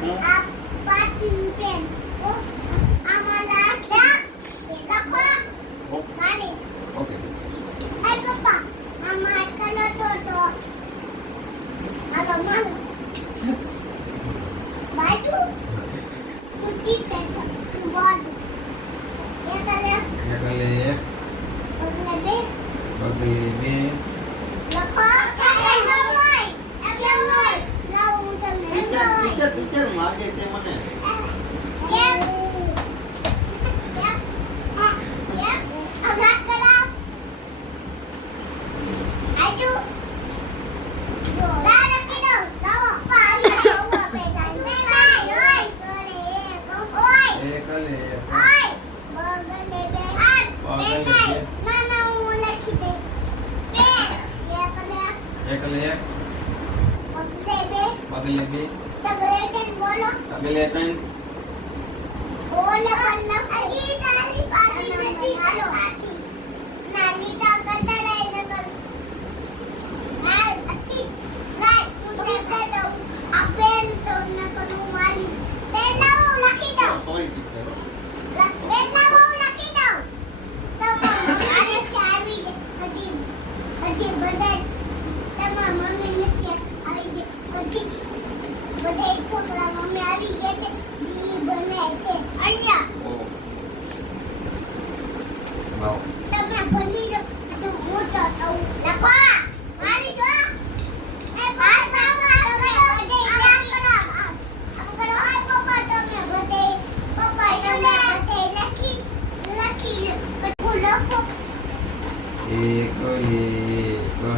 okay teacher માગે છે મને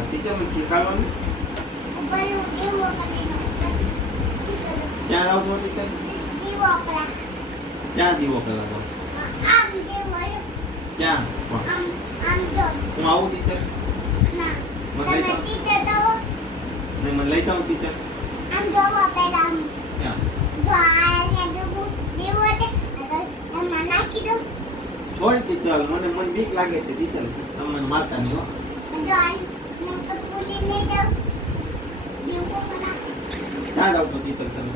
ટીચર મને શીખવાડવાનું ક્યાં આવો છો ટીચર ક્યાં દીવો કરાવો ક્યાં હું આવું ટીચર મને લઈ જાઉં ટીચર ક્યાં છોડ ટીચર મને બીક લાગે છે ટીચર તમે મને મારતા નહીં હો ક્યાં જાવ છો ટીચર તમે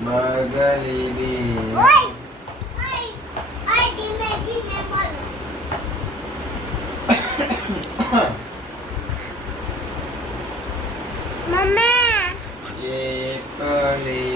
બગલી બી એકલી